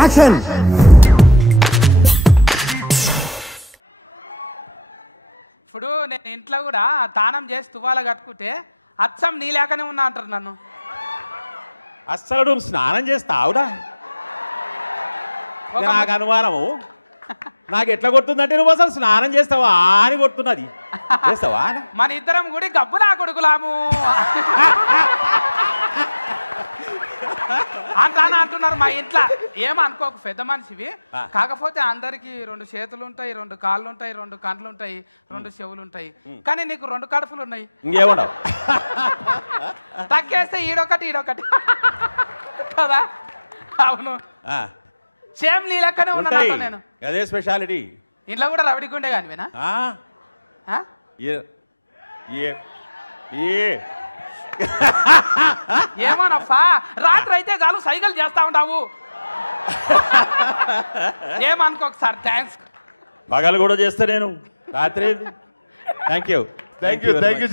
Action. ఇప్పుడు నేను ఇంట్లో కూడా తానం చేసి తువ్వాల కట్టుకుంటే అచ్చం నీ లేకనే ఉన్నా అంటారు నన్ను. అస్సలు నువ్వు స్నానం చేస్తావురా? నాకు అనుమానము. నాకు ఎట్లా కొడుతుందంటే నువ్వు అసలు స్నానం చేస్తావా అని కొడుతున్నది. చేస్తావా? మన ఇద్దరం కూడా గబ్బు నా కొడుకులాము అంటున్నారు మా ఇంట్లో. ఏమనుకోకు, పెద్ద మనిషివి. కాకపోతే అందరికి 2 చేతులు ఉంటాయి, 2 కాళ్ళు ఉంటాయి, 2 కండ్లు ఉంటాయి, 2 చెవులు ఉంటాయి. కానీ నీకు 2 కడుపులు ఉన్నాయి. ఇంకేముండవు. తగ్గేస్తే ఈడొకటి ఈడొకటి కదా. అవును, సేమ్ నీ లెక్కనే ఉన్నా నేను. అదే స్పెషాలిటీ. ఇంట్లో కూడా రవిడి గుండే కానివేనా? ఏమోనప్పా, రాత్రి అయితే చాలు సైకిల్ చేస్తా ఉంటావు. ఏమనుకోకు సార్, థ్యాంక్స్. పగలు కూడా చేస్తా నేను, రాత్రి. థ్యాంక్ యూ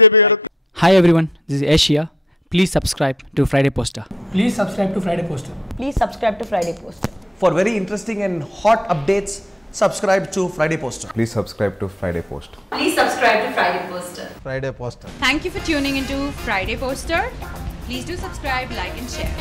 జేపీ గారు. Hi everyone, this is Asia. Please subscribe to Friday Poster. Please subscribe to Friday Poster. Please subscribe to Friday Poster. For very interesting and hot updates, subscribe to Friday Poster. Please subscribe to Friday Post. Please subscribe to Friday Poster. Friday Poster. Thank you for tuning into Friday Poster. Please do subscribe, like and share.